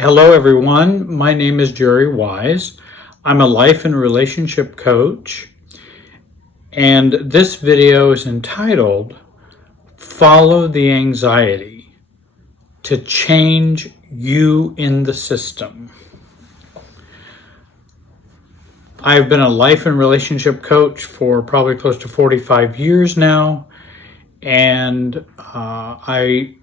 Hello, everyone. My name is Jerry Wise. I'm a life and relationship coach, and this video is entitled Follow the Anxiety to Change You in the System. I've been a life and relationship coach for probably close to 45 years now, and I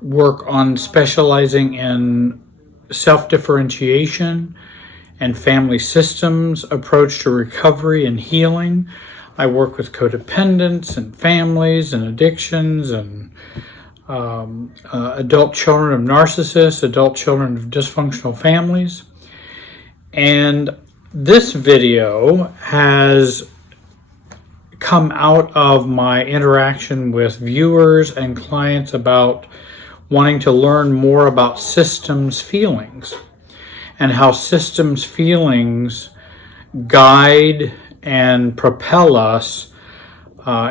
work on specializing in self-differentiation and family systems approach to recovery and healing. I work with codependents and families and addictions and adult children of narcissists, adult children of dysfunctional families. And this video has come out of my interaction with viewers and clients about wanting to learn more about systems feelings and how systems feelings guide and propel us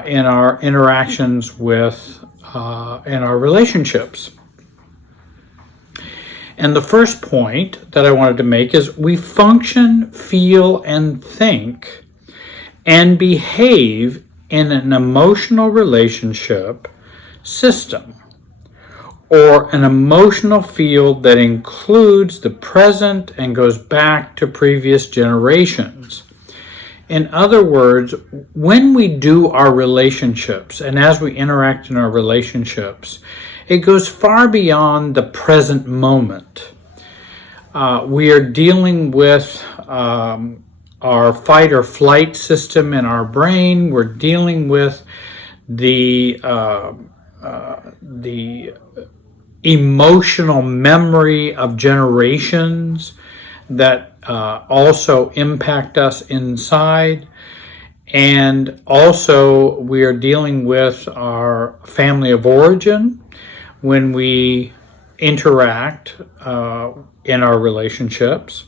in our interactions with in our relationships. And the first point that I wanted to make is we function, feel, and think and behave in an emotional relationship system, or an emotional field that includes the present and goes back to previous generations. In other words, when we do our relationships and as we interact in our relationships, it goes far beyond the present moment. We are dealing with our fight or flight system in our brain. We're dealing with the emotional memory of generations that also impact us inside. And also we are dealing with our family of origin when we interact in our relationships.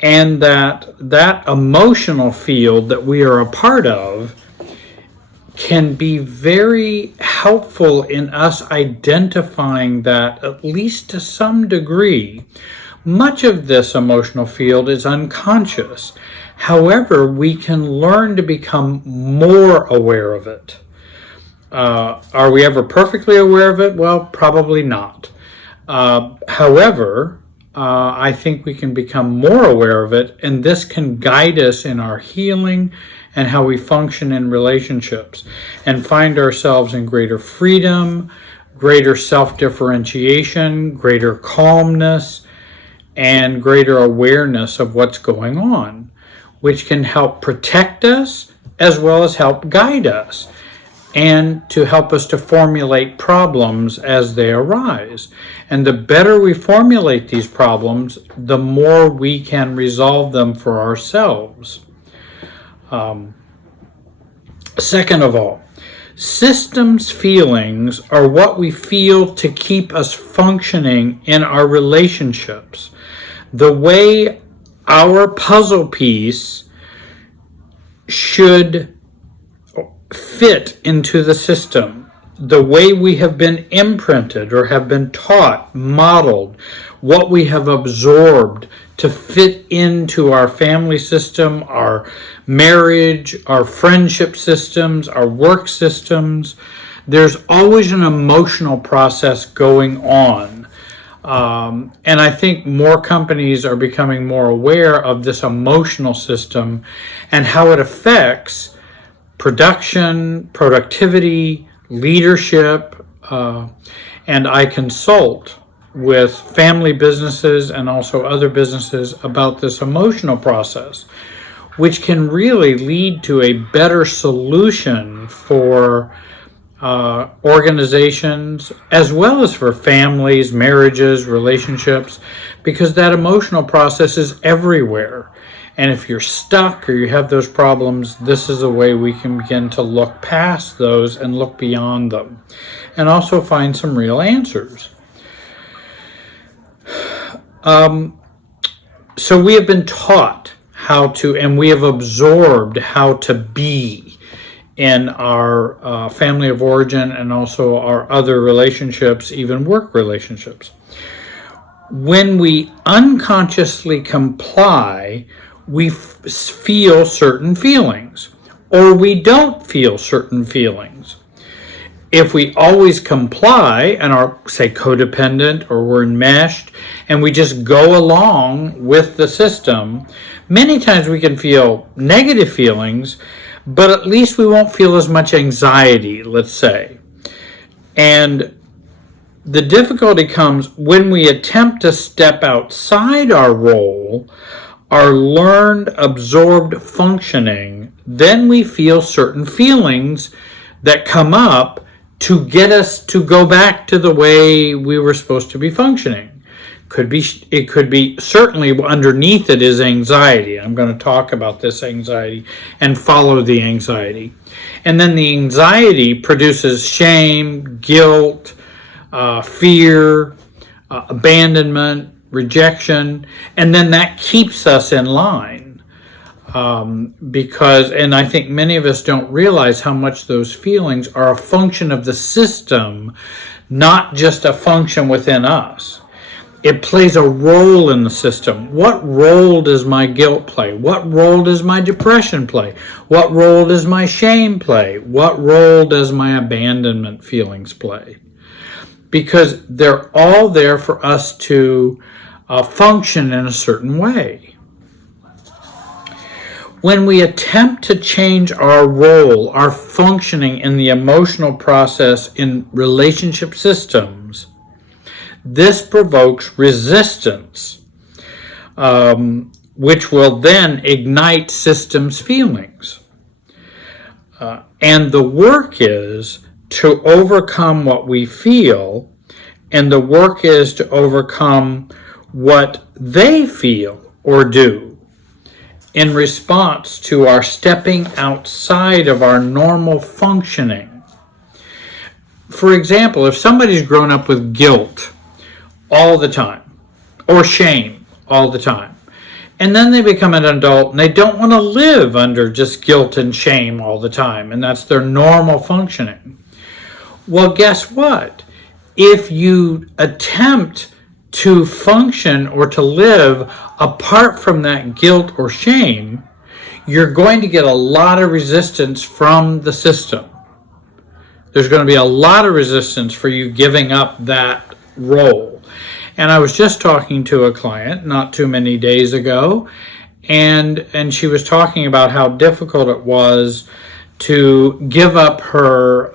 And that emotional field that we are a part of can be very helpful in us identifying that, at least to some degree, much of this emotional field is unconscious. However, we can learn to become more aware of it. Are we ever perfectly aware of it? Well, probably not. However, I think we can become more aware of it, and this can guide us in our healing and how we function in relationships and find ourselves in greater freedom, greater self-differentiation, greater calmness, and greater awareness of what's going on, which can help protect us as well as help guide us and to help us to formulate problems as they arise. And the better we formulate these problems, the more we can resolve them for ourselves. Second of all, systems feelings are what we feel to keep us functioning in our relationships. The way our puzzle piece should fit into the system, the way we have been imprinted or have been taught, modeled, what we have absorbed to fit into our family system, our marriage, our friendship systems, our work systems. There's always an emotional process going on. And I think more companies are becoming more aware of this emotional system and how it affects production, productivity, leadership, and I consult with family businesses and also other businesses about this emotional process, which can really lead to a better solution for organizations as well as for families, marriages, relationships, because that emotional process is everywhere. And if you're stuck or you have those problems, this is a way we can begin to look past those and look beyond them and also find some real answers. So we have been taught how to, and we have absorbed how to be in our family of origin and also our other relationships, even work relationships. when we unconsciously comply, we feel certain feelings, or we don't feel certain feelings. If we always comply and are, say, codependent or we're enmeshed, and we just go along with the system, many times we can feel negative feelings, but at least we won't feel as much anxiety, let's say. And the difficulty comes when we attempt to step outside our role, our learned, absorbed functioning, then we feel certain feelings that come up to get us to go back to the way we were supposed to be functioning. It could be certainly underneath it is anxiety. I'm going to talk about this anxiety and follow the anxiety. And then the anxiety produces shame, guilt, fear, abandonment, rejection, and then that keeps us in line. And I think many of us don't realize how much those feelings are a function of the system, not just a function within us. It plays a role in the system. What role does my guilt play? What role does my depression play? What role does my shame play? What role does my abandonment feelings play? Because they're all there for us to function in a certain way. When we attempt to change our role, our functioning in the emotional process in relationship systems, this provokes resistance, which will then ignite systems feelings. And the work is to overcome what we feel, and the work is to overcome what they feel or do in response to our stepping outside of our normal functioning. For example, if somebody's grown up with guilt all the time, or shame all the time, and then they become an adult and they don't want to live under just guilt and shame all the time, and that's their normal functioning. Well, guess what? If you attempt to function or to live apart from that guilt or shame, you're going to get a lot of resistance from the system. There's going to be a lot of resistance for you giving up that role. And I was just talking to a client not too many days ago, and she was talking about how difficult it was to give up her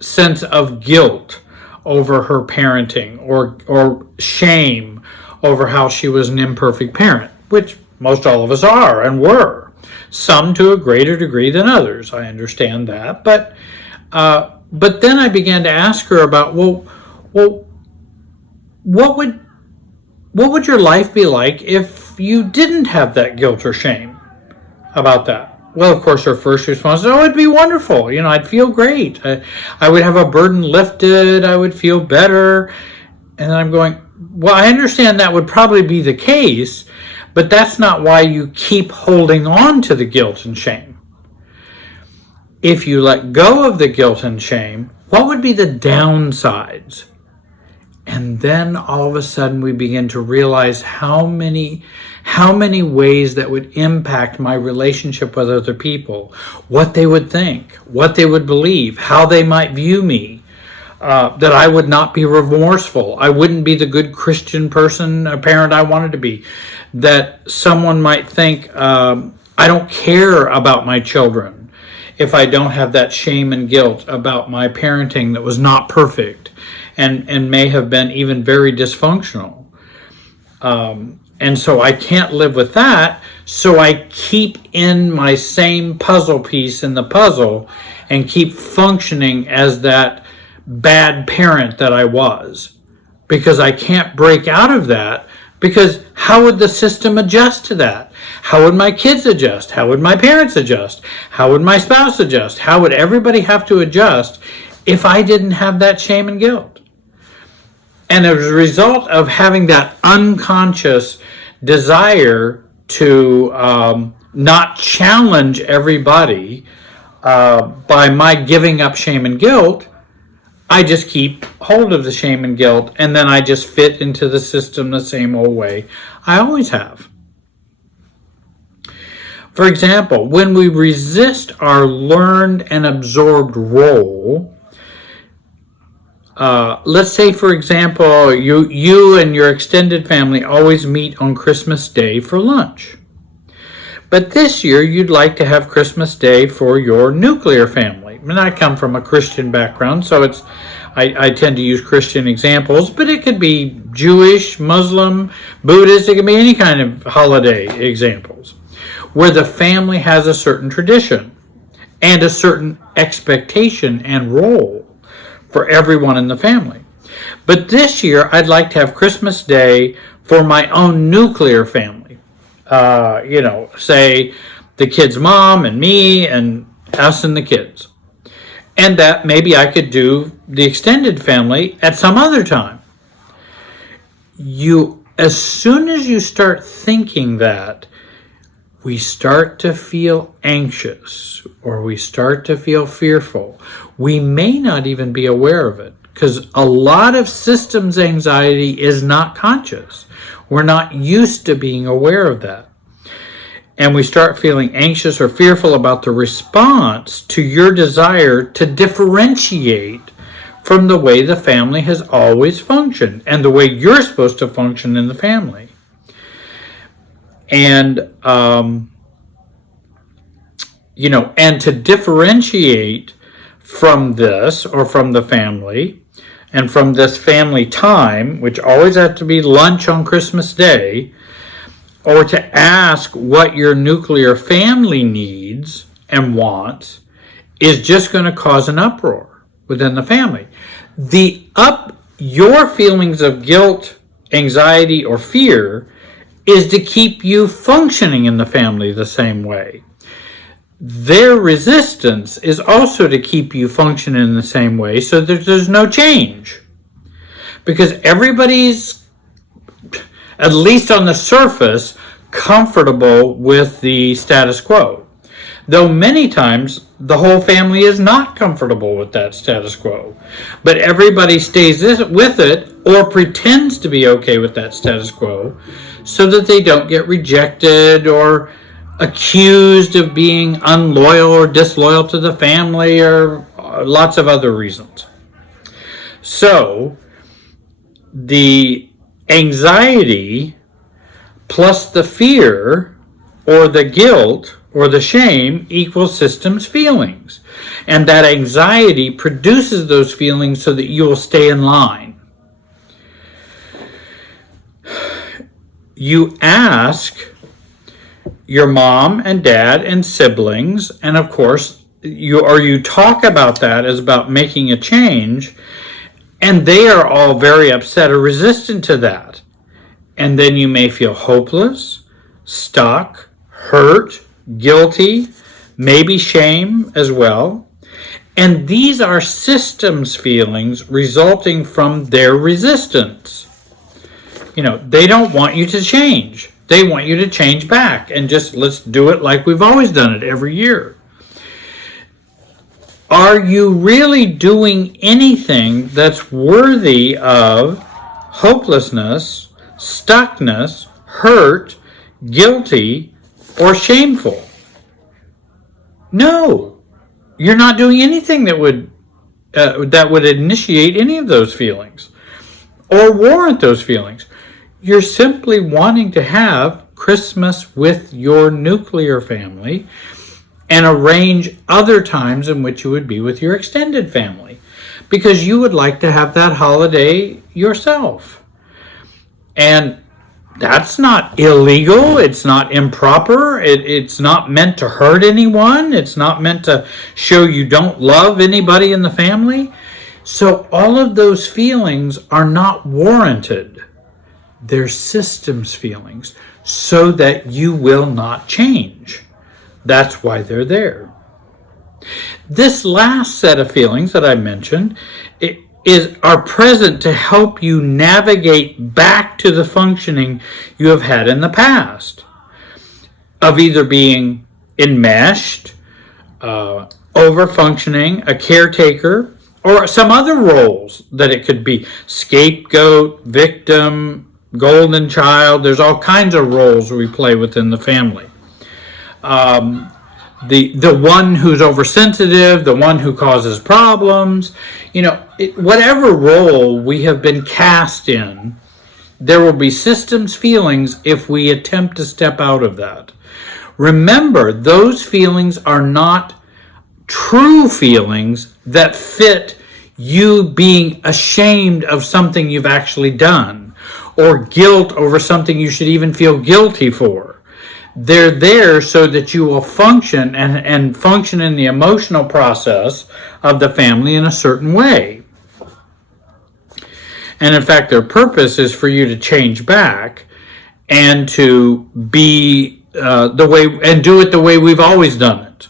sense of guilt over her parenting, or shame over how she was an imperfect parent, which most all of us are and were, some to a greater degree than others. I understand that, but then I began to ask her about, well, what would your life be like if you didn't have that guilt or shame about that? Well, of course, her first response is, oh, it'd be wonderful. I'd feel great. I would have a burden lifted. I would feel better. And I'm going, well, I understand that would probably be the case, but that's not why you keep holding on to the guilt and shame. If you let go of the guilt and shame, what would be the downsides? And then all of a sudden we begin to realize how many ways that would impact my relationship with other people, what they would think, what they would believe, how they might view me, that I would not be remorseful. I wouldn't be the good Christian person, a parent I wanted to be, that someone might think I don't care about my children if I don't have that shame and guilt about my parenting that was not perfect and may have been even very dysfunctional. And so I can't live with that, so I keep in my same puzzle piece in the puzzle and keep functioning as that bad parent that I was, because I can't break out of that, because how would the system adjust to that? How would my kids adjust? How would my parents adjust? How would my spouse adjust? How would everybody have to adjust if I didn't have that shame and guilt? And as a result of having that unconscious desire to not challenge everybody by my giving up shame and guilt, I just keep hold of the shame and guilt, and then I just fit into the system the same old way I always have. For example, when we resist our learned and absorbed role, let's say, for example, you and your extended family always meet on Christmas Day for lunch. But this year, you'd like to have Christmas Day for your nuclear family. And I come from a Christian background, so I tend to use Christian examples, but it could be Jewish, Muslim, Buddhist, it could be any kind of holiday examples, where the family has a certain tradition and a certain expectation and role for everyone in the family. But this year, I'd like to have Christmas Day for my own nuclear family. Say the kid's mom and me and us and the kids. And that maybe I could do the extended family at some other time. As soon as you start thinking that, we start to feel anxious or we start to feel fearful. We may not even be aware of it because a lot of systems anxiety is not conscious. We're not used to being aware of that. And we start feeling anxious or fearful about the response to your desire to differentiate from the way the family has always functioned and the way you're supposed to function in the family. And, and to differentiate from this or from the family and from this family time, which always has to be lunch on Christmas Day, or to ask what your nuclear family needs and wants, is just going to cause an uproar within the family. Your feelings of guilt, anxiety, or fear is to keep you functioning in the family the same way. Their resistance is also to keep you functioning in the same way so that there's no change. Because everybody's, at least on the surface, comfortable with the status quo. Though many times the whole family is not comfortable with that status quo. But everybody stays with it or pretends to be okay with that status quo so that they don't get rejected or accused of being unloyal or disloyal to the family or lots of other reasons. So, the anxiety plus the fear or the guilt or the shame equals systems feelings. And that anxiety produces those feelings so that you will stay in line. You ask your mom and dad and siblings, and of course, you talk about that as about making a change, and they are all very upset or resistant to that. And then you may feel hopeless, stuck, hurt, guilty, maybe shame as well. And these are systems feelings resulting from their resistance. They don't want you to change. They want you to change back and just let's do it like we've always done it every year. Are you really doing anything that's worthy of hopelessness, stuckness, hurt, guilty, or shameful? No, you're not doing anything that would initiate any of those feelings or warrant those feelings. You're simply wanting to have Christmas with your nuclear family and arrange other times in which you would be with your extended family because you would like to have that holiday yourself. And that's not illegal. It's not improper. It's not meant to hurt anyone. It's not meant to show you don't love anybody in the family. So all of those feelings are not warranted. They're systems feelings so that you will not change. That's why they're there. This last set of feelings that I mentioned are present to help you navigate back to the functioning you have had in the past of either being enmeshed, over-functioning, a caretaker, or some other roles that it could be: scapegoat, victim, golden child. There's all kinds of roles we play within the family. The one who's oversensitive, the one who causes problems, whatever role we have been cast in, there will be systems feelings if we attempt to step out of that. Remember, those feelings are not true feelings that fit you being ashamed of something you've actually done, or guilt over something you should even feel guilty for. They're there so that you will function and function in the emotional process of the family in a certain way. And in fact, their purpose is for you to change back and to be the way, and do it the way we've always done it.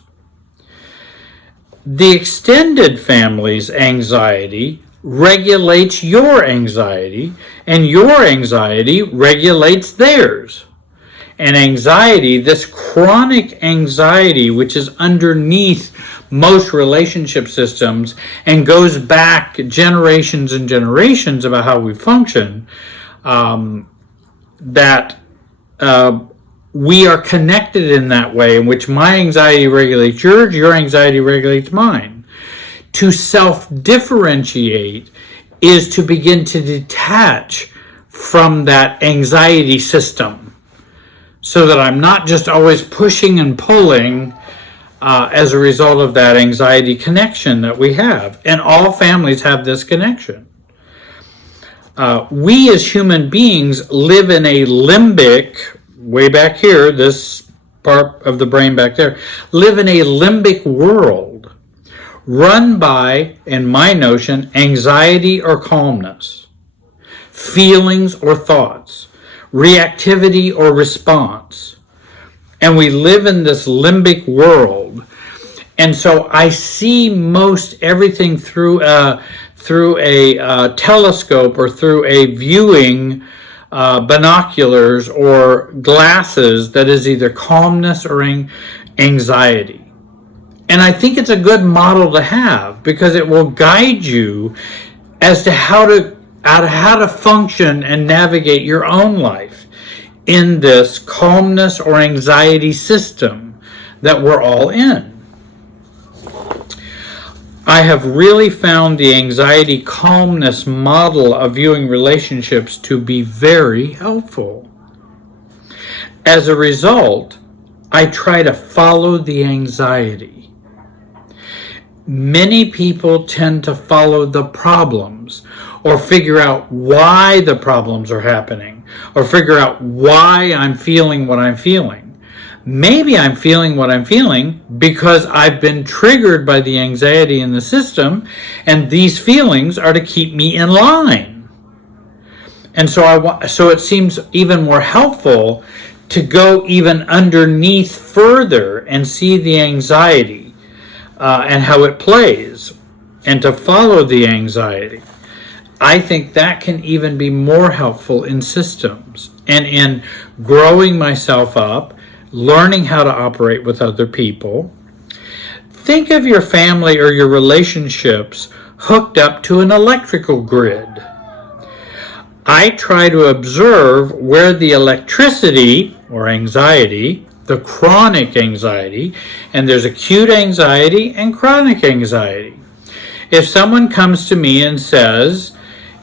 The extended family's anxiety regulates your anxiety, and your anxiety regulates theirs. And anxiety, this chronic anxiety, which is underneath most relationship systems and goes back generations and generations about how we function, that we are connected in that way, in which my anxiety regulates yours, your anxiety regulates mine. To self-differentiate is to begin to detach from that anxiety system, so that I'm not just always pushing and pulling as a result of that anxiety connection that we have. And all families have this connection. We as human beings live in a limbic, way back here, this part of the brain back there, live in a limbic world run by, in my notion, anxiety or calmness, feelings or thoughts, reactivity or response. And we live in this limbic world. And so I see most everything through a telescope, or through a viewing binoculars or glasses that is either calmness or anxiety. And I think it's a good model to have, because it will guide you as to how to function and navigate your own life in this calmness or anxiety system that we're all in. I have really found the anxiety calmness model of viewing relationships to be very helpful. As a result, I try to follow the anxiety. Many people tend to follow the problems, or figure out why the problems are happening, or figure out why I'm feeling what I'm feeling. Maybe I'm feeling what I'm feeling because I've been triggered by the anxiety in the system, and these feelings are to keep me in line. And so it seems even more helpful to go even underneath further and see the anxiety and how it plays, and to follow the anxiety. I think that can even be more helpful in systems and in growing myself up, learning how to operate with other people. Think of your family or your relationships hooked up to an electrical grid. I try to observe where the electricity or anxiety, the chronic anxiety, and there's acute anxiety and chronic anxiety. If someone comes to me and says,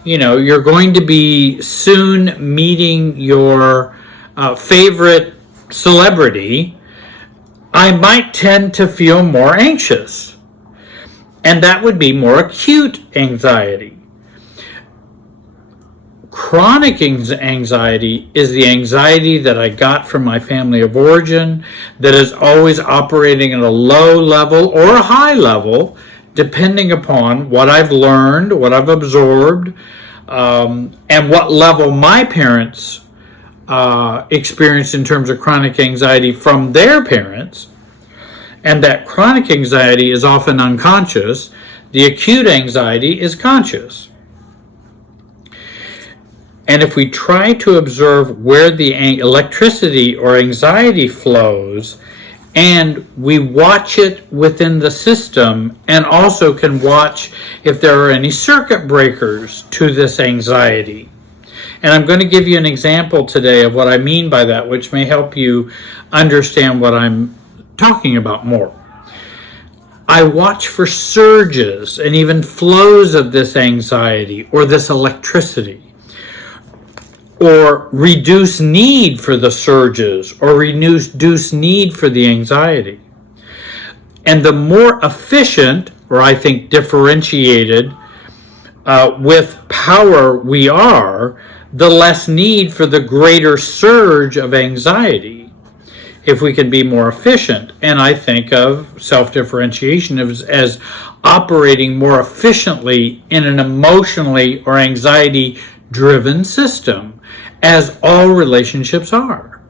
you're going to be soon meeting your favorite celebrity, I might tend to feel more anxious. And that would be more acute anxiety. Chronic anxiety is the anxiety that I got from my family of origin, that is always operating at a low level or a high level, depending upon what I've learned, what I've absorbed, and what level my parents experienced in terms of chronic anxiety from their parents. And that chronic anxiety is often unconscious. The acute anxiety is conscious. And if we try to observe where the electricity or anxiety flows, and we watch it within the system, and also can watch if there are any circuit breakers to this anxiety. And I'm going to give you an example today of what I mean by that, which may help you understand what I'm talking about more. I watch for surges and even flows of this anxiety or this electricity, or reduce need for the surges, or reduce need for the anxiety. And the more efficient, or I think differentiated, with power we are, the less need for the greater surge of anxiety, if we can be more efficient. And I think of self-differentiation as operating more efficiently in an emotionally or anxiety-driven system, as all relationships are.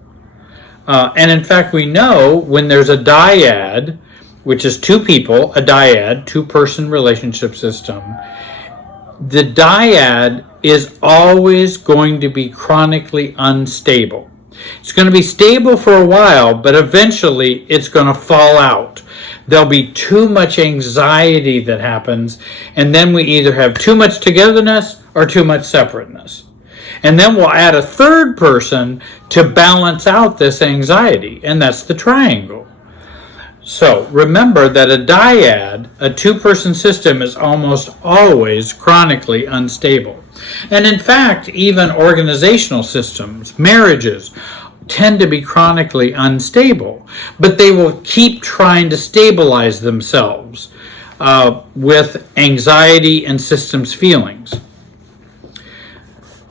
And in fact, we know when there's a dyad, which is two people, a dyad, two-person relationship system, the dyad is always going to be chronically unstable. It's going to be stable for a while, but eventually it's going to fall out. There'll be too much anxiety that happens, and then we either have too much togetherness or too much separateness. And then we'll add a third person to balance out this anxiety, and that's the triangle. So remember that a dyad, a two-person system, is almost always chronically unstable. And in fact, even organizational systems, marriages, tend to be chronically unstable, but they will keep trying to stabilize themselves with anxiety and systems feelings.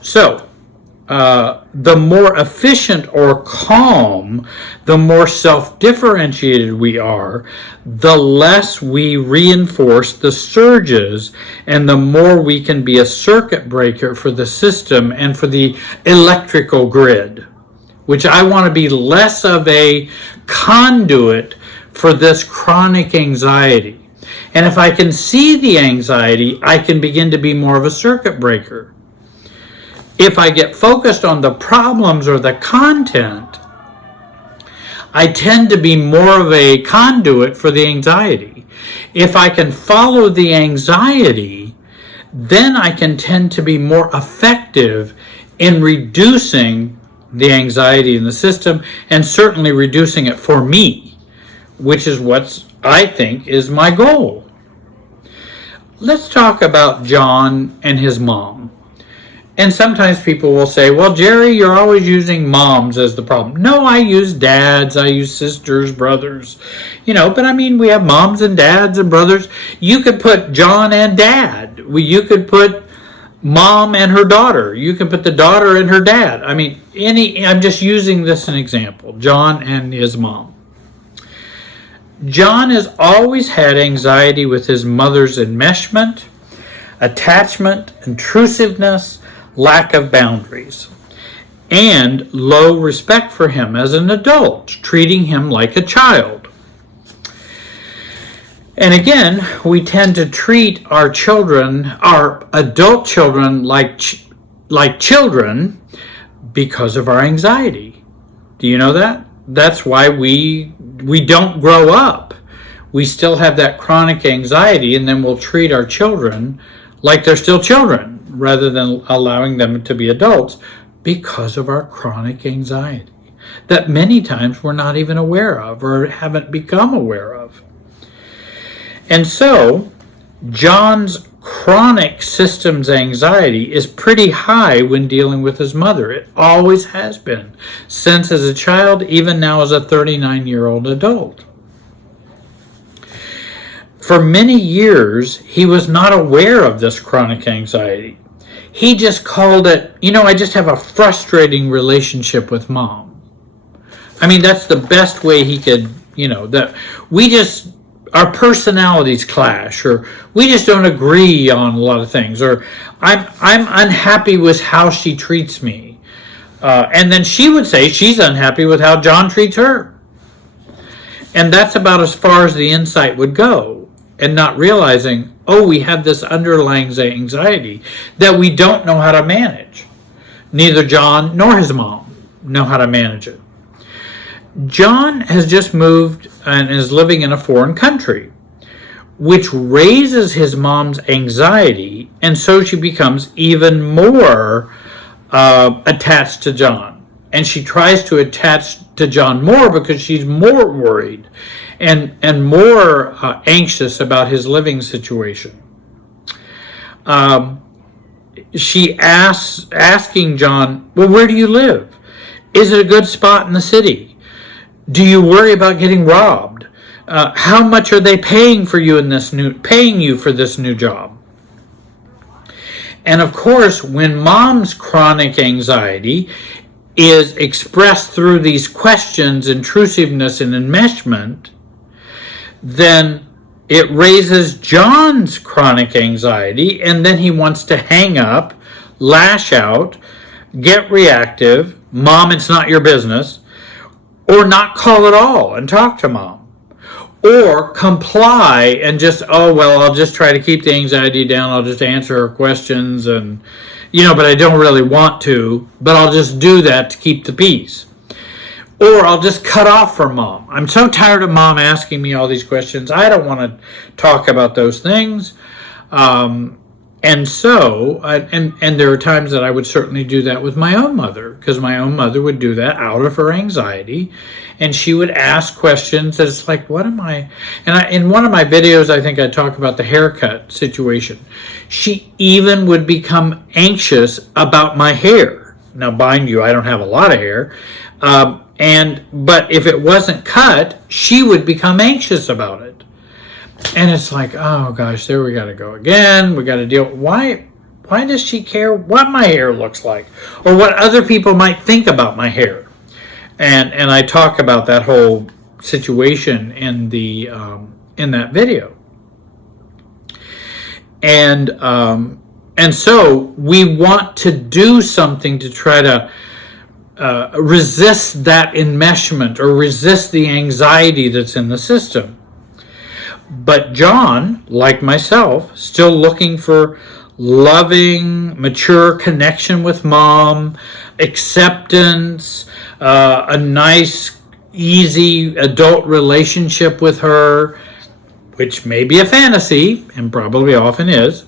So, the more efficient or calm, the more self-differentiated we are, the less we reinforce the surges, and the more we can be a circuit breaker for the system and for the electrical grid, which I want to be less of a conduit for this chronic anxiety. And if I can see the anxiety, I can begin to be more of a circuit breaker. If I get focused on the problems or the content, I tend to be more of a conduit for the anxiety. If I can follow the anxiety, then I can tend to be more effective in reducing the anxiety in the system, and certainly reducing it for me, which is what I think is my goal. Let's talk about John and his mom. And sometimes people will say, well, Jerry, you're always using moms as the problem. No, I use dads, I use sisters, brothers, but I mean, we have moms and dads and brothers. You could put John and dad. You could put mom and her daughter. You can put the daughter and her dad. I mean, I'm just using this as an example. John and his mom. John has always had anxiety with his mother's enmeshment, attachment, intrusiveness, lack of boundaries, and low respect for him as an adult, treating him like a child. And again, we tend to treat our children, our adult children, like children because of our anxiety. Do you know that? That's why we don't grow up. We still have that chronic anxiety, and then we'll treat our children like they're still children, rather than allowing them to be adults, because of our chronic anxiety that many times we're not even aware of or haven't become aware of. And so, John's chronic systems anxiety is pretty high when dealing with his mother. It always has been, since as a child, even now as a 39-year-old adult. For many years, he was not aware of this chronic anxiety. He just called it, I just have a frustrating relationship with mom. I mean, that's the best way he could, that our personalities clash, or we just don't agree on a lot of things, or I'm unhappy with how she treats me. And then she would say she's unhappy with how John treats her. And that's about as far as the insight would go, and not realizing, we have this underlying anxiety that we don't know how to manage. Neither John nor his mom know how to manage it. John has just moved and is living in a foreign country, which raises his mom's anxiety, and so she becomes even more attached to John. And she tries to attach to John more because she's more worried and more anxious about his living situation. She asking John, well, where do you live? Is it a good spot in the city? Do you worry about getting robbed? How much are they paying you for this new job? And of course, when mom's chronic anxiety is expressed through these questions, intrusiveness and enmeshment, then it raises John's chronic anxiety, and then he wants to hang up, lash out, get reactive, mom, it's not your business, or not call at all and talk to mom, or comply and just, oh, well, I'll just try to keep the anxiety down, I'll just answer her questions, and, but I don't really want to, but I'll just do that to keep the peace. Or I'll just cut off from mom. I'm so tired of mom asking me all these questions. I don't want to talk about those things. And there are times that I would certainly do that with my own mother, because my own mother would do that out of her anxiety. And she would ask questions that it's like, what am I? And in one of my videos, I think I talk about the haircut situation. She even would become anxious about my hair. Now, mind you, I don't have a lot of hair. But if it wasn't cut, she would become anxious about it. And it's like, oh gosh, there we got to go again. We got to deal. Why does she care what my hair looks like or what other people might think about my hair? And I talk about that whole situation in that video. And so we want to do something to try to resist that enmeshment or resist the anxiety that's in the system. But John, like myself, still looking for loving, mature connection with mom, acceptance, a nice, easy adult relationship with her, which may be a fantasy, and probably often is,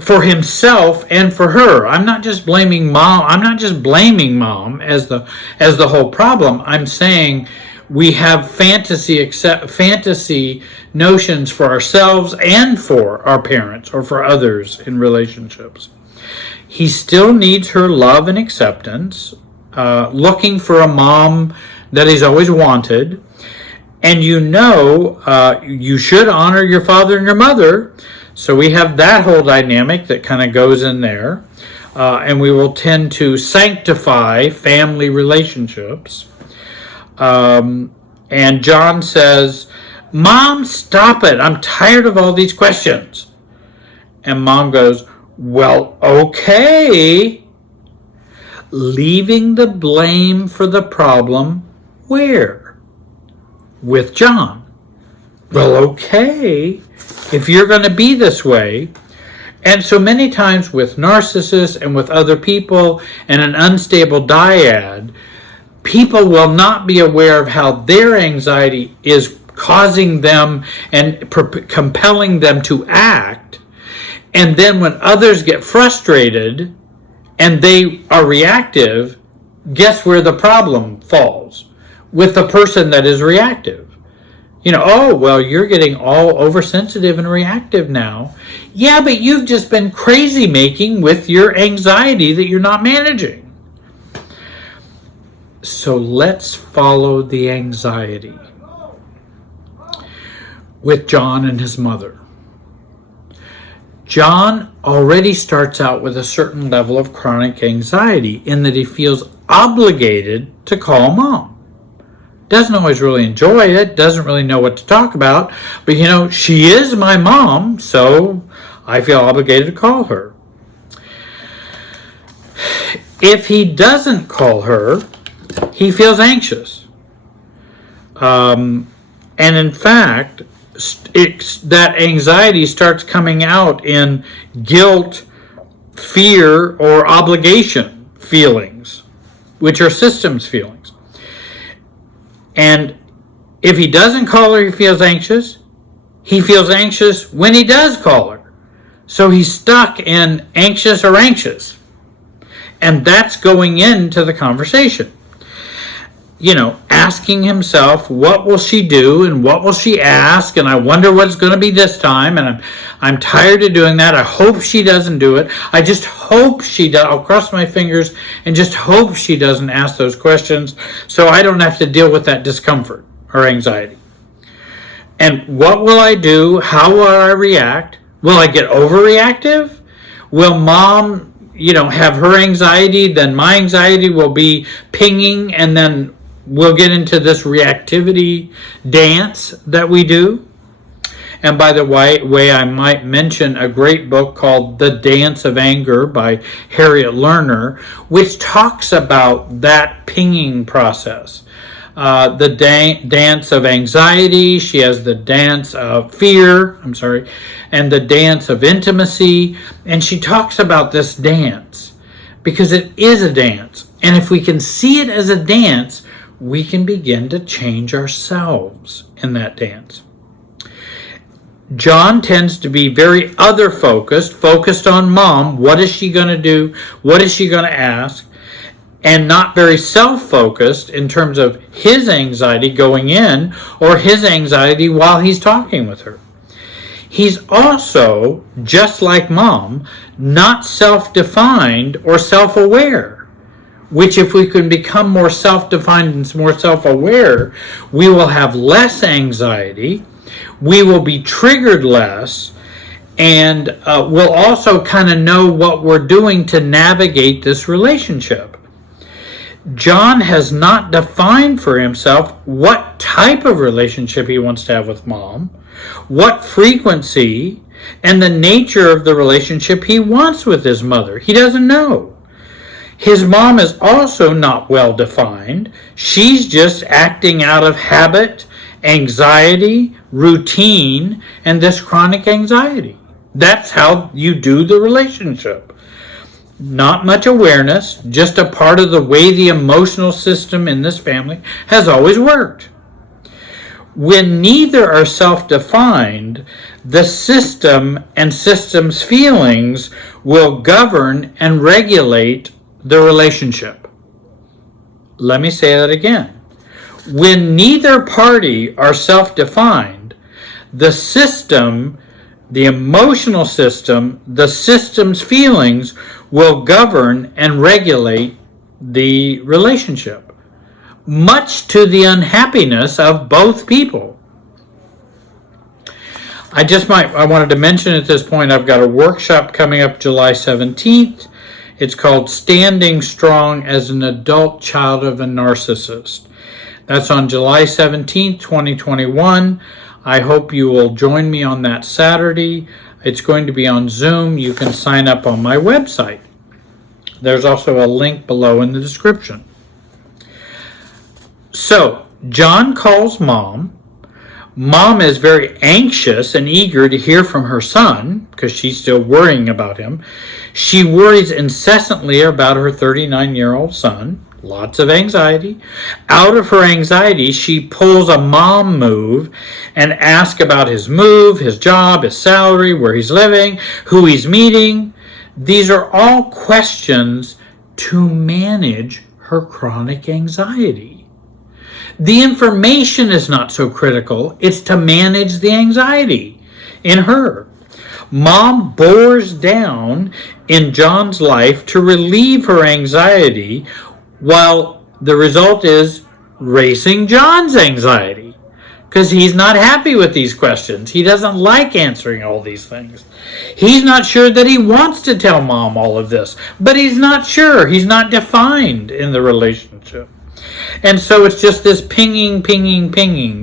for himself and for her. I'm not just blaming mom. I'm not just blaming mom as the whole problem. I'm saying we have fantasy notions for ourselves and for our parents or for others in relationships. He still needs her love and acceptance, looking for a mom that he's always wanted. And you should honor your father and your mother. So we have that whole dynamic that kind of goes in there. And we will tend to sanctify family relationships. And John says, Mom, stop it. I'm tired of all these questions. And Mom goes, well, okay. Leaving the blame for the problem where? With John. Well, okay. If you're going to be this way. And so many times with narcissists and with other people and an unstable dyad, people will not be aware of how their anxiety is causing them and compelling them to act. And then when others get frustrated and they are reactive, guess where the problem falls? With the person that is reactive. Oh, well, you're getting all oversensitive and reactive now. Yeah, but you've just been crazy making with your anxiety that you're not managing. So let's follow the anxiety with John and his mother. John already starts out with a certain level of chronic anxiety in that he feels obligated to call mom. Doesn't always really enjoy it, doesn't really know what to talk about, but she is my mom, so I feel obligated to call her. If he doesn't call her, he feels anxious. And in fact, that anxiety starts coming out in guilt, fear, or obligation feelings, which are systems feelings. And if he doesn't call her, he feels anxious. He feels anxious when he does call her. So he's stuck in anxious or anxious. And that's going into the conversation. Asking himself, what will she do and what will she ask? And I wonder what it's going to be this time. And I'm tired of doing that. I hope she doesn't do it. I just hope she does. I'll cross my fingers and just hope she doesn't ask those questions so I don't have to deal with that discomfort or anxiety. And what will I do? How will I react? Will I get overreactive? Will mom, have her anxiety, then my anxiety will be pinging, and then we'll get into this reactivity dance that we do? And by the way, I might mention a great book called The Dance of Anger by Harriet Lerner, which talks about that pinging process. The dance of anxiety. She has the dance of fear, and the dance of intimacy. And she talks about this dance because it is a dance. And if we can see it as a dance, we can begin to change ourselves in that dance. John tends to be very other focused on mom. What is she going to do? What is she going to ask? And not very self-focused in terms of his anxiety going in or his anxiety while he's talking with her. He's also, just like mom, not self-defined or self-aware, which if we can become more self-defined and more self-aware, we will have less anxiety, we will be triggered less, and we'll also kind of know what we're doing to navigate this relationship. John has not defined for himself what type of relationship he wants to have with mom, what frequency, and the nature of the relationship he wants with his mother. He doesn't know. His mom is also not well defined. She's just acting out of habit, anxiety, routine, and this chronic anxiety. That's how you do the relationship. Not much awareness, just a part of the way the emotional system in this family has always worked. When neither are self-defined, the system and system's feelings will govern and regulate the relationship. Let me say that again. When neither party are self-defined, the system, the emotional system, the system's feelings will govern and regulate the relationship, much to the unhappiness of both people. I wanted to mention at this point, I've got a workshop coming up July 17th. It's called Standing Strong as an Adult Child of a Narcissist. That's on July 17th, 2021. I hope you will join me on that Saturday. It's going to be on Zoom. You can sign up on my website. There's also a link below in the description. So, John calls mom. Mom is very anxious and eager to hear from her son because she's still worrying about him. She worries incessantly about her 39-year-old son. Lots of anxiety. Out of her anxiety, she pulls a mom move and asks about his move, his job, his salary, where he's living, who he's meeting. These are all questions to manage her chronic anxiety. The information is not so critical. It's to manage the anxiety in her. Mom bores down in John's life to relieve her anxiety, while the result is racing John's anxiety because he's not happy with these questions. He doesn't like answering all these things. He's not sure that he wants to tell mom all of this, but he's not sure. He's not defined in the relationship. And so it's just this pinging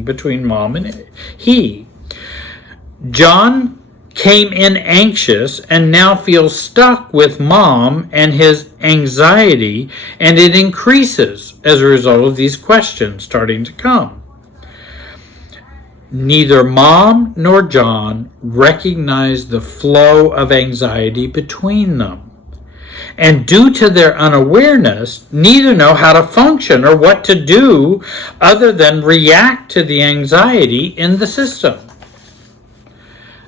between mom and he. John came in anxious and now feels stuck with mom and his anxiety, and it increases as a result of these questions starting to come. Neither mom nor John recognize the flow of anxiety between them. and due to their unawareness, neither know how to function or what to do other than react to the anxiety in the system.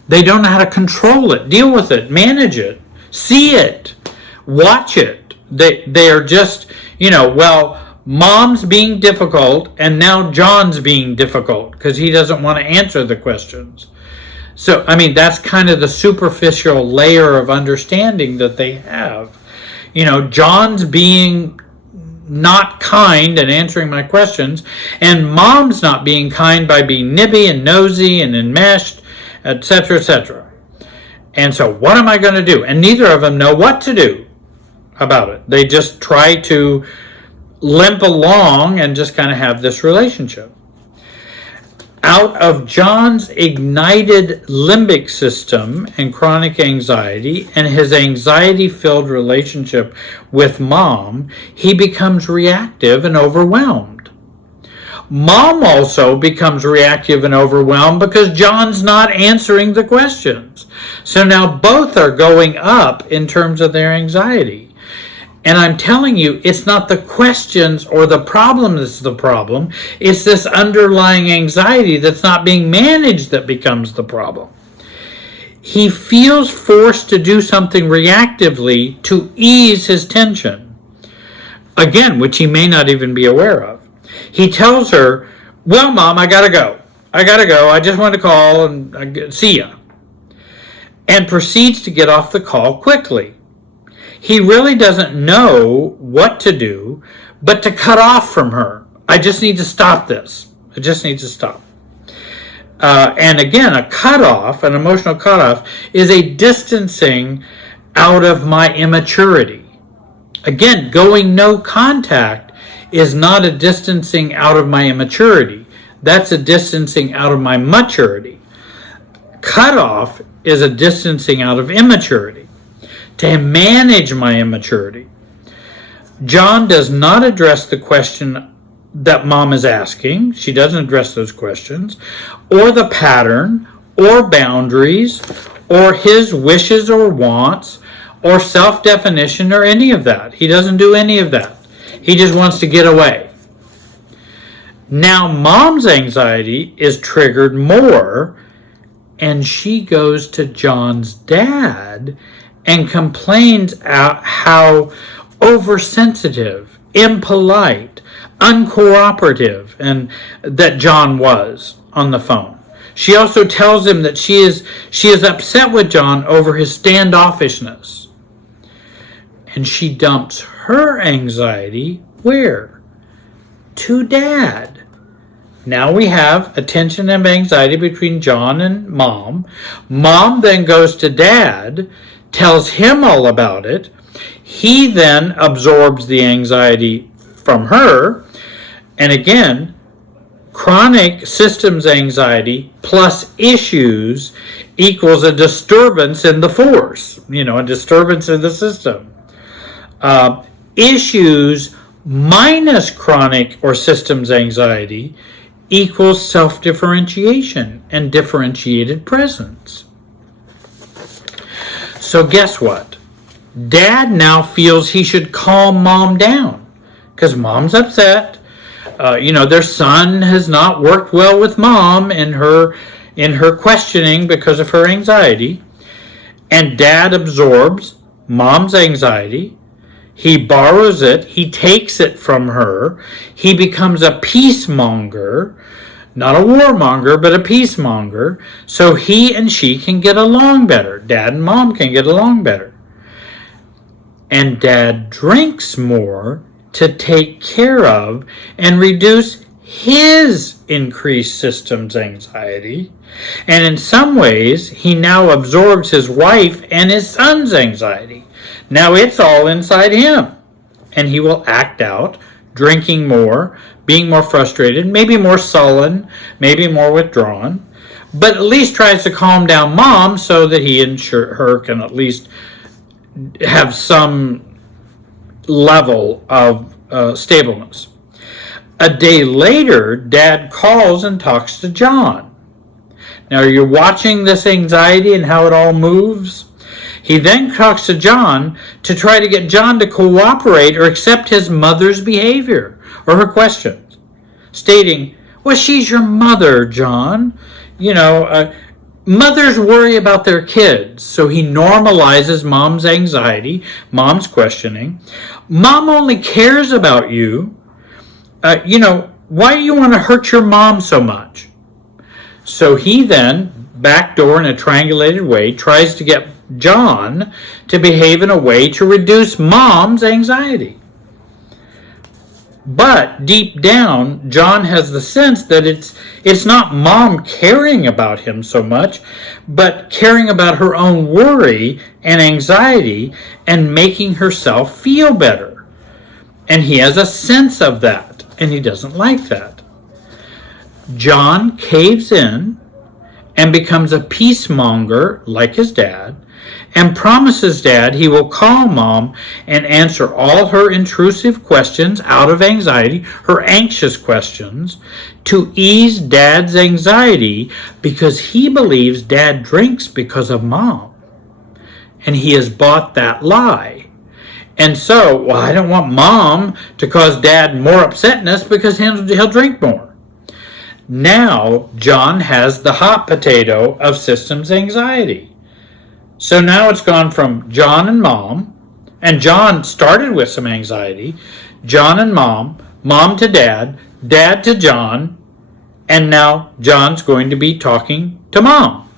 They don't know how to control it, deal with it, manage it, see it, watch it. They are just, well, mom's being difficult and now John's being difficult because he doesn't want to answer the questions. So, that's kind of the superficial layer of understanding that they have. John's being not kind and answering my questions, and mom's not being kind by being nibby and nosy and enmeshed, etc., etc. And so what am I going to do? And neither of them know what to do about it. They just try to limp along and just kind of have this relationship. Out of John's ignited limbic system and chronic anxiety and his anxiety-filled relationship with mom, he becomes reactive and overwhelmed. Mom also becomes reactive and overwhelmed because John's not answering the questions. So now both are going up in terms of their anxiety. And I'm telling you, it's not the questions or the problem that's the problem. It's this underlying anxiety that's not being managed that becomes the problem. He feels forced to do something reactively to ease his tension. Again, which he may not even be aware of. He tells her, well, Mom, I gotta go. I just want to call and see ya. And proceeds to get off the call quickly. He really doesn't know what to do, but to cut off from her. I just need to stop this. I just need to stop. And again, a cutoff, an emotional cutoff, is a distancing out of my immaturity. Again, going no contact is not a distancing out of my immaturity. That's a distancing out of my maturity. Cutoff is a distancing out of immaturity. To manage my immaturity. John does not address the question that mom is asking. She doesn't address those questions, or the pattern, or boundaries, or his wishes or wants, or self-definition, or any of that. He doesn't do any of that. He just wants to get away. Now mom's anxiety is triggered more, and she goes to John's dad and complains out how oversensitive, impolite, uncooperative, and that John was on the phone. She also tells him that she is upset with John over his standoffishness. And she dumps her anxiety where? To Dad. Now we have a tension and anxiety between John and Mom. Mom then goes to Dad, tells him all about it. He then absorbs the anxiety from her. And again, chronic systems anxiety plus issues equals a disturbance in the force, a disturbance in the system. Issues minus chronic or systems anxiety equals self-differentiation and differentiated presence. So guess what? Dad now feels he should calm mom down because mom's upset. Their son has not worked well with mom in her questioning because of her anxiety. And Dad absorbs mom's anxiety. He borrows it. He takes it from her. He becomes a peacemonger. Not a warmonger, but a peacemonger, so he and she can get along better. Dad and mom can get along better. And Dad drinks more to take care of and reduce his increased systems anxiety. And in some ways, he now absorbs his wife and his son's anxiety. Now it's all inside him. And he will act out, drinking more, being more frustrated, maybe more sullen, maybe more withdrawn, but at least tries to calm down mom so that he and her can at least have some level of stableness. A day later, Dad calls and talks to John. Now, you're watching this anxiety and how it all moves. He then talks to John to try to get John to cooperate or accept his mother's behavior or her questions, stating, well, she's your mother, John. Mothers worry about their kids, so he normalizes mom's anxiety, mom's questioning. Mom only cares about you. Why do you want to hurt your mom so much? So he then, backdoor in a triangulated way, tries to get John to behave in a way to reduce mom's anxiety. But deep down, John has the sense that it's not mom caring about him so much, but caring about her own worry and anxiety and making herself feel better. And he has a sense of that, and he doesn't like that. John caves in and becomes a peacemonger like his dad, and promises Dad he will call Mom and answer all her intrusive questions out of anxiety, her anxious questions, to ease Dad's anxiety because he believes Dad drinks because of Mom. And he has bought that lie. And so, I don't want Mom to cause Dad more upsetness because he'll drink more. Now, John has the hot potato of systems anxiety. So now it's gone from John and Mom, and John started with some anxiety, John and Mom, Mom to Dad, Dad to John, and now John's going to be talking to Mom.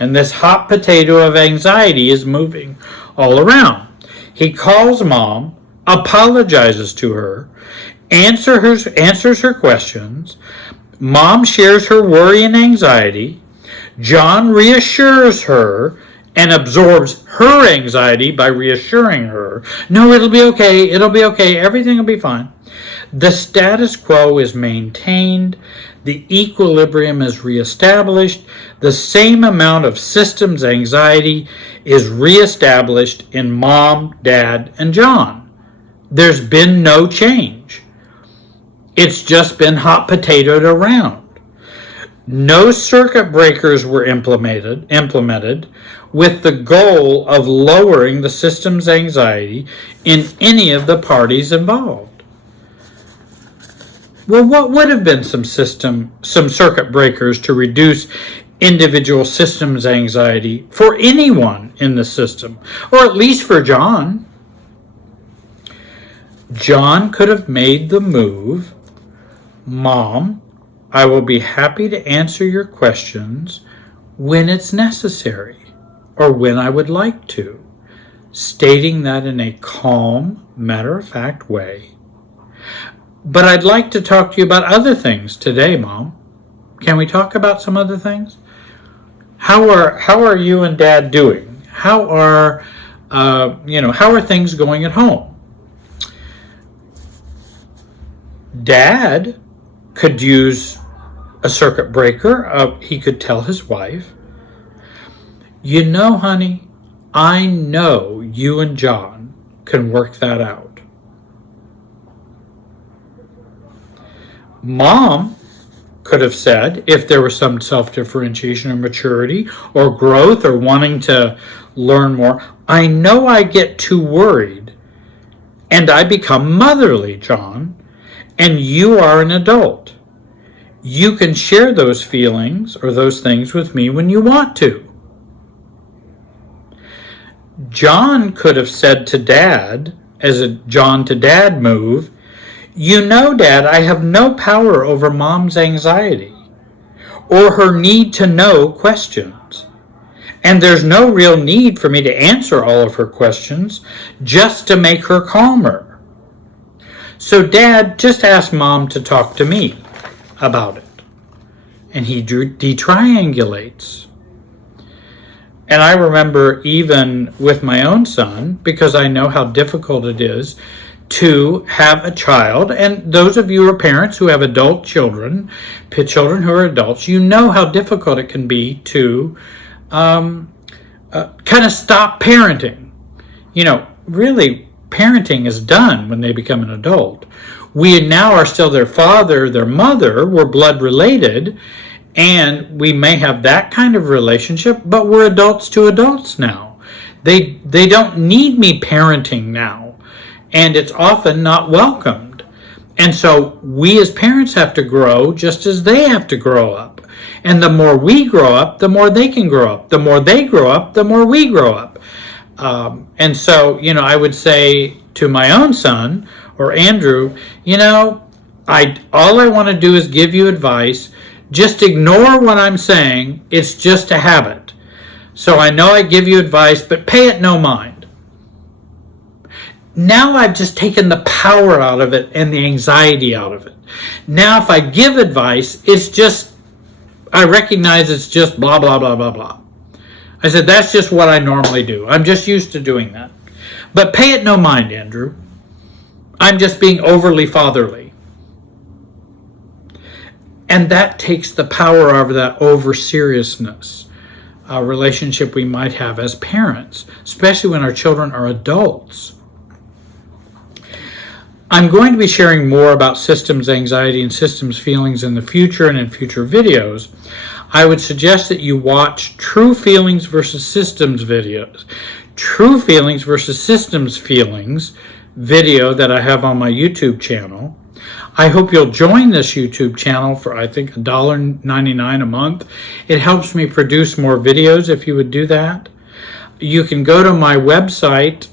And this hot potato of anxiety is moving all around. He calls Mom, apologizes to her, answers her questions. Mom shares her worry and anxiety. John reassures her and absorbs her anxiety by reassuring her, no, it'll be okay, everything will be fine. The status quo is maintained, the equilibrium is reestablished, the same amount of systems anxiety is reestablished in Mom, Dad, and John. There's been no change. It's just been hot potatoed around. No circuit breakers were implemented with the goal of lowering the system's anxiety in any of the parties involved. Well, what would have been some circuit breakers to reduce individual systems anxiety for anyone in the system, or at least for John? John could have made the move, Mom, I will be happy to answer your questions when it's necessary or when I would like to, stating that in a calm, matter-of-fact way. But I'd like to talk to you about other things today, Mom. Can we talk about some other things? How are you and Dad doing? How are things going at home? Dad could use a circuit breaker. He could tell his wife, you know, honey, I know you and John can work that out. Mom could have said, if there was some self-differentiation or maturity or growth or wanting to learn more, I know I get too worried and I become motherly, John, and you are an adult. You can share those feelings or those things with me when you want to. John could have said to Dad, as a John to Dad move, you know, Dad, I have no power over Mom's anxiety or her need to know questions. And there's no real need for me to answer all of her questions just to make her calmer. So Dad, just ask Mom to talk to me about it. And he detriangulates. And I remember even with my own son, because I know how difficult it is to have a child, and those of you who are parents who have adult children, children who are adults, you know how difficult it can be to kind of stop parenting. You know, really, parenting is done when they become an adult. We now are still their father, their mother, we're blood related, and we may have that kind of relationship, but we're adults to adults now. They don't need me parenting now, and it's often not welcomed. And so we as parents have to grow just as they have to grow up. And the more we grow up, the more they can grow up. The more they grow up, the more we grow up. And so, I would say to my own son or Andrew, all I want to do is give you advice. Just ignore what I'm saying. It's just a habit. So I know I give you advice, but pay it no mind. Now I've just taken the power out of it and the anxiety out of it. Now if I give advice, I recognize it's just blah, blah, blah, blah, blah. I said, that's just what I normally do. I'm just used to doing that. But pay it no mind, Andrew. I'm just being overly fatherly. And that takes the power of that over-seriousness relationship we might have as parents, especially when our children are adults. I'm going to be sharing more about systems anxiety and systems feelings in the future and in future videos. I would suggest that you watch True Feelings versus Systems videos. True Feelings versus Systems Feelings video that I have on my YouTube channel. I hope you'll join this YouTube channel for, I think, $1.99 a month. It helps me produce more videos if you would do that. You can go to my website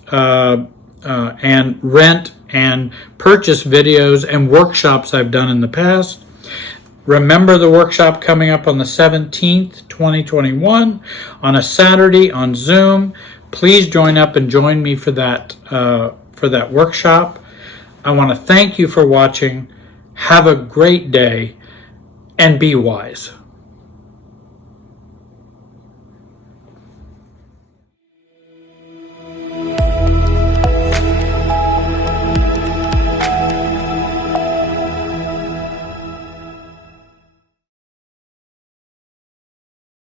and rent and purchase videos and workshops I've done in the past. Remember the workshop coming up on the 17th, 2021, on a Saturday on Zoom. Please join up and join me for that workshop. I want to thank you for watching. Have a great day and be wise.